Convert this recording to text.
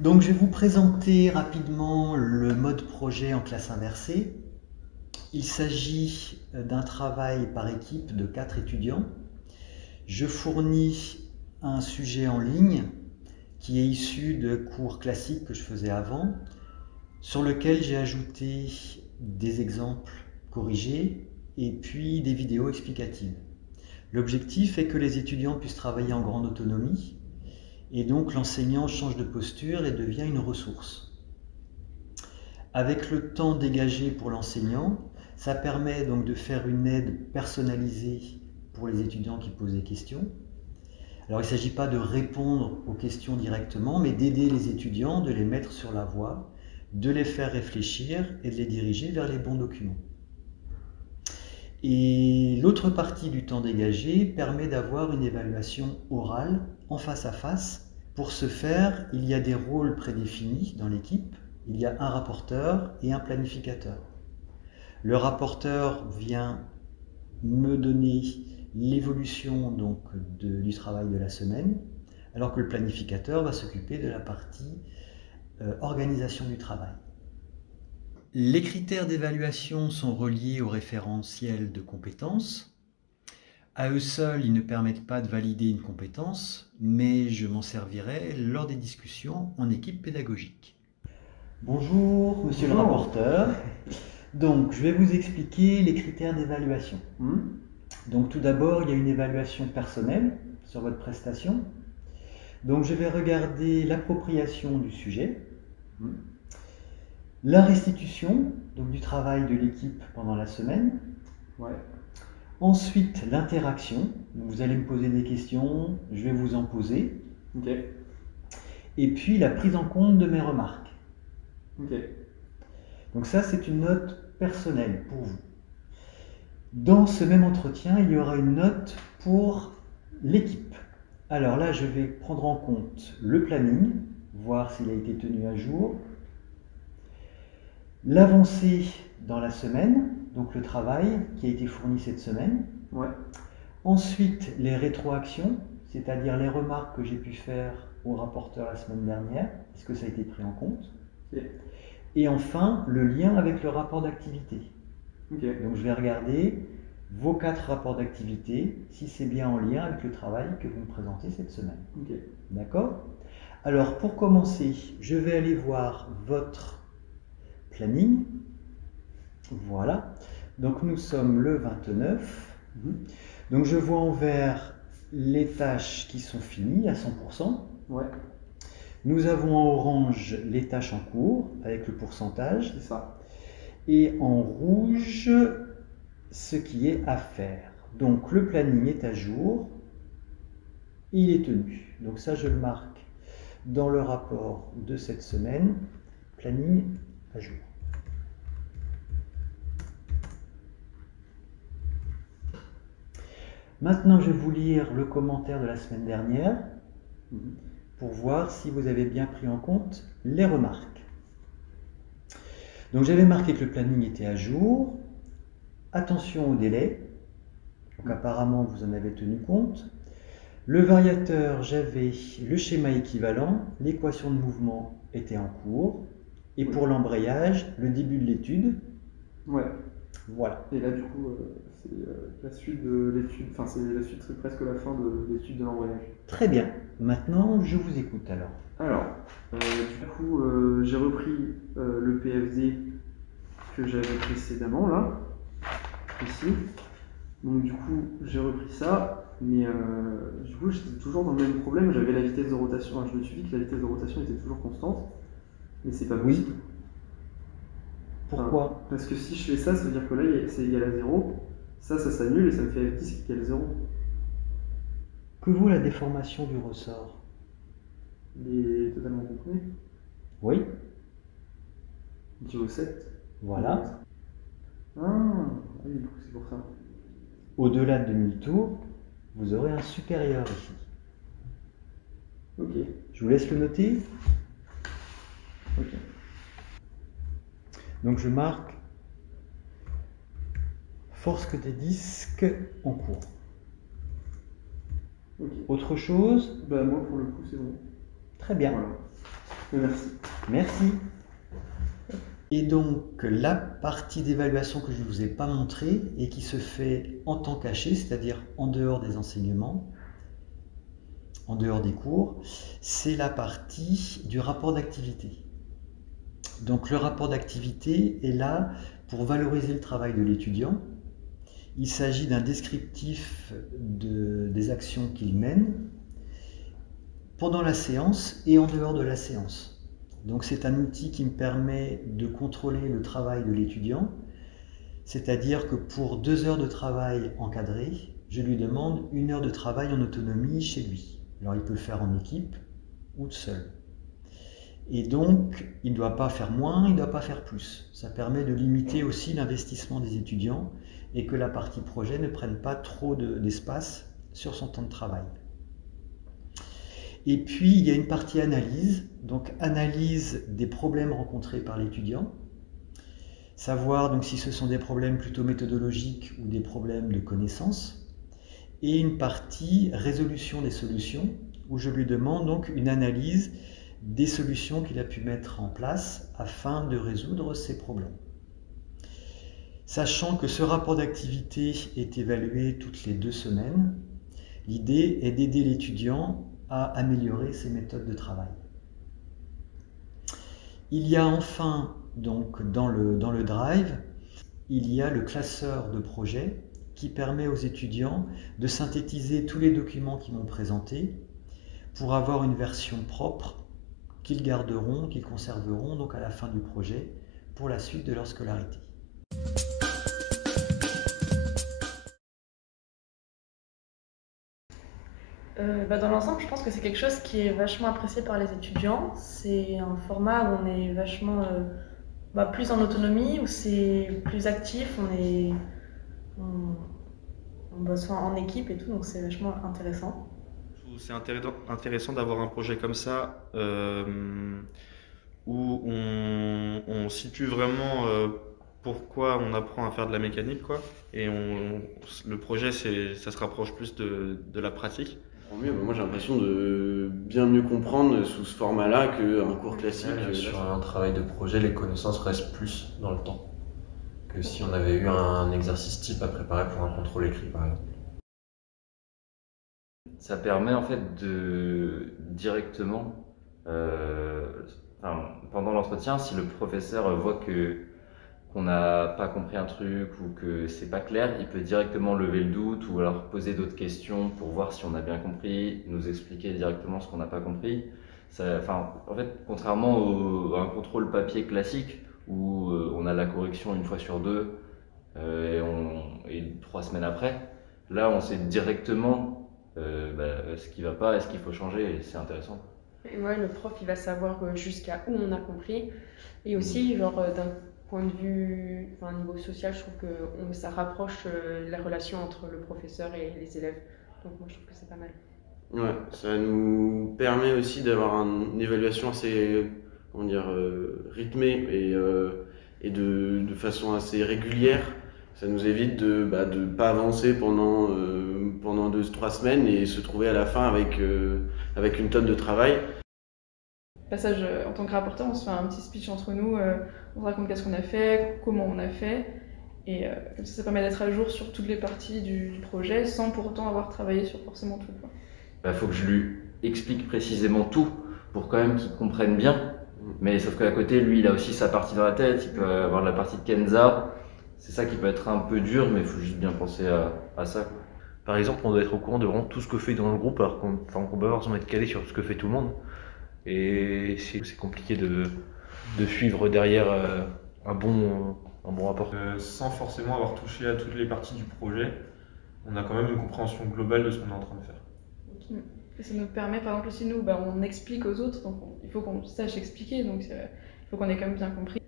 Donc, je vais vous présenter rapidement le mode projet en classe inversée. Il s'agit d'un travail par équipe de 4 étudiants. Je fournis un sujet en ligne qui est issu de cours classiques que je faisais avant, sur lequel j'ai ajouté des exemples corrigés et puis des vidéos explicatives. L'objectif est que les étudiants puissent travailler en grande autonomie et donc l'enseignant change de posture et devient une ressource. Avec le temps dégagé pour l'enseignant, ça permet donc de faire une aide personnalisée pour les étudiants qui posent des questions. Alors il ne s'agit pas de répondre aux questions directement, mais d'aider les étudiants, de les mettre sur la voie, de les faire réfléchir et de les diriger vers les bons documents. Et l'autre partie du temps dégagé permet d'avoir une évaluation orale en face à face. Pour ce faire, il y a des rôles prédéfinis dans l'équipe. Il y a un rapporteur et un planificateur. Le rapporteur vient me donner l'évolution du travail de la semaine, alors que le planificateur va s'occuper de la partie organisation du travail. Les critères d'évaluation sont reliés au référentiel de compétences. À eux seuls, ils ne permettent pas de valider une compétence, mais je m'en servirai lors des discussions en équipe pédagogique. Bonjour, monsieur le rapporteur. Donc, je vais vous expliquer les critères d'évaluation. Donc, tout d'abord, il y a une évaluation personnelle sur votre prestation. Donc, je vais regarder l'appropriation du sujet, la restitution donc, du travail de l'équipe pendant la semaine. Ensuite, l'interaction. Vous allez me poser des questions, je vais vous en poser. Et puis, la prise en compte de mes remarques. Donc ça, c'est une note personnelle pour vous. Dans ce même entretien, il y aura une note pour l'équipe. Alors là, je vais prendre en compte le planning, voir s'il a été tenu à jour, l'avancée dans la semaine, donc le travail qui a été fourni cette semaine. Ensuite, les rétroactions, c'est-à-dire les remarques que j'ai pu faire au rapporteur la semaine dernière, est-ce que ça a été pris en compte? Et enfin, le lien avec le rapport d'activité. Donc je vais regarder vos 4 rapports d'activité, si c'est bien en lien avec le travail que vous me présentez cette semaine. D'accord? Alors pour commencer, je vais aller voir votre planning. Voilà. Donc nous sommes le 29. Donc je vois en vert les tâches qui sont finies à 100%. Nous avons en orange les tâches en cours avec le pourcentage. C'est ça. Et en rouge, ce qui est à faire. Donc le planning est à jour, il est tenu. Donc ça, je le marque dans le rapport de cette semaine, planning à jour. Maintenant, je vais vous lire le commentaire de la semaine dernière pour voir si vous avez bien pris en compte les remarques. Donc j'avais marqué que le planning était à jour. Attention au délai. Donc apparemment, vous en avez tenu compte. Le variateur, j'avais le schéma équivalent. L'équation de mouvement était en cours. Et pour l'embrayage, le début de l'étude. Voilà. Et là, du coup, c'est la suite de l'étude, enfin, c'est presque la fin de l'étude de l'embrayage. Très bien. Maintenant, je vous écoute alors. Alors, du coup, j'ai repris le PFD que j'avais précédemment, là, ici. Donc, du coup, j'ai repris ça, mais du coup, j'étais toujours dans le même problème. J'avais la vitesse de rotation. Alors, je me suis dit que la vitesse de rotation était toujours constante, mais c'est pas possible. Pourquoi? Enfin, parce que si je fais ça, ça veut dire que là, c'est égal à 0. Ça s'annule et ça me fait F10 qui égale 0. Que vaut la déformation du ressort? Il est totalement comprimé. Oui. Divisé au 7. Voilà. Ah, oui, du coup, c'est pour ça. Au-delà de demi-tour, vous aurez un supérieur ici. Ok. Je vous laisse le noter. Ok. Donc je marque force que des disques en cours. Ok. Autre chose? Bah moi pour le coup c'est bon. Très bien. Voilà. Merci. Merci. Et donc, la partie d'évaluation que je ne vous ai pas montrée et qui se fait en temps caché, c'est-à-dire en dehors des enseignements, en dehors des cours, c'est la partie du rapport d'activité. Donc, le rapport d'activité est là pour valoriser le travail de l'étudiant. Il s'agit d'un descriptif des actions qu'il mène pendant la séance et en dehors de la séance. Donc c'est un outil qui me permet de contrôler le travail de l'étudiant, c'est-à-dire que pour 2 heures de travail encadré, je lui demande 1 heure de travail en autonomie chez lui. Alors il peut le faire en équipe ou seul. Et donc il ne doit pas faire moins, il ne doit pas faire plus. Ça permet de limiter aussi l'investissement des étudiants et que la partie projet ne prenne pas trop d'espace sur son temps de travail. Et puis, il y a une partie analyse, donc analyse des problèmes rencontrés par l'étudiant, savoir donc si ce sont des problèmes plutôt méthodologiques ou des problèmes de connaissance, et une partie résolution des solutions, où je lui demande donc une analyse des solutions qu'il a pu mettre en place afin de résoudre ces problèmes. Sachant que ce rapport d'activité est évalué toutes les 2 semaines, l'idée est d'aider l'étudiant à améliorer ses méthodes de travail. Il y a enfin, donc, dans le Drive, il y a le classeur de projet qui permet aux étudiants de synthétiser tous les documents qu'ils m'ont présentés pour avoir une version propre qu'ils garderont, qu'ils conserveront donc à la fin du projet pour la suite de leur scolarité. Dans l'ensemble, je pense que c'est quelque chose qui est vachement apprécié par les étudiants. C'est un format où on est vachement plus en autonomie, où c'est plus actif, on bosse en équipe et tout, donc c'est vachement intéressant. C'est intéressant d'avoir un projet comme ça où on situe vraiment pourquoi on apprend à faire de la mécanique, quoi. Et le projet, ça se rapproche plus de la pratique. Mieux, moi j'ai l'impression de bien mieux comprendre sous ce format-là qu'un cours classique. Sur un travail de projet, les connaissances restent plus dans le temps que si on avait eu un exercice type à préparer pour un contrôle écrit, par exemple. Ça permet en fait de directement, pendant l'entretien, si le professeur voit qu'on n'a pas compris un truc ou que c'est pas clair, il peut directement lever le doute ou alors poser d'autres questions pour voir si on a bien compris, nous expliquer directement ce qu'on n'a pas compris. En fait, contrairement à un contrôle papier classique où on a la correction 1 fois sur 2 et 3 semaines après, là on sait directement ce qui va pas et ce qu'il faut changer et c'est intéressant. Et ouais, le prof il va savoir jusqu'à où on a compris et aussi d'un point de vue niveau social, je trouve que ça rapproche la relation entre le professeur et les élèves, donc moi je trouve que c'est pas mal. Ouais, ça nous permet aussi d'avoir une évaluation assez rythmée et de façon assez régulière. Ça nous évite de ne pas avancer pendant 2-3 semaines et se trouver à la fin avec une tonne de travail. Passage en tant que rapporteur, on se fait un petit speech entre nous, on se raconte qu'est-ce qu'on a fait, comment on a fait, et comme ça permet d'être à jour sur toutes les parties du projet sans pour autant avoir travaillé sur forcément tout. Faut que je lui explique précisément tout pour quand même qu'il comprenne bien, mais sauf qu'à côté, lui, il a aussi sa partie dans la tête, il peut avoir la partie de Kenza. C'est ça qui peut être un peu dur, mais il faut juste bien penser à ça, quoi. Par exemple, on doit être au courant de vraiment tout ce que fait dans le groupe, alors qu'on peut pas forcément être calé sur ce que fait tout le monde. Et c'est compliqué de suivre derrière un bon rapport. Sans forcément avoir touché à toutes les parties du projet, on a quand même une compréhension globale de ce qu'on est en train de faire. Et ça nous permet, par exemple, aussi nous, on explique aux autres, donc il faut qu'on sache expliquer, donc il faut qu'on ait quand même bien compris.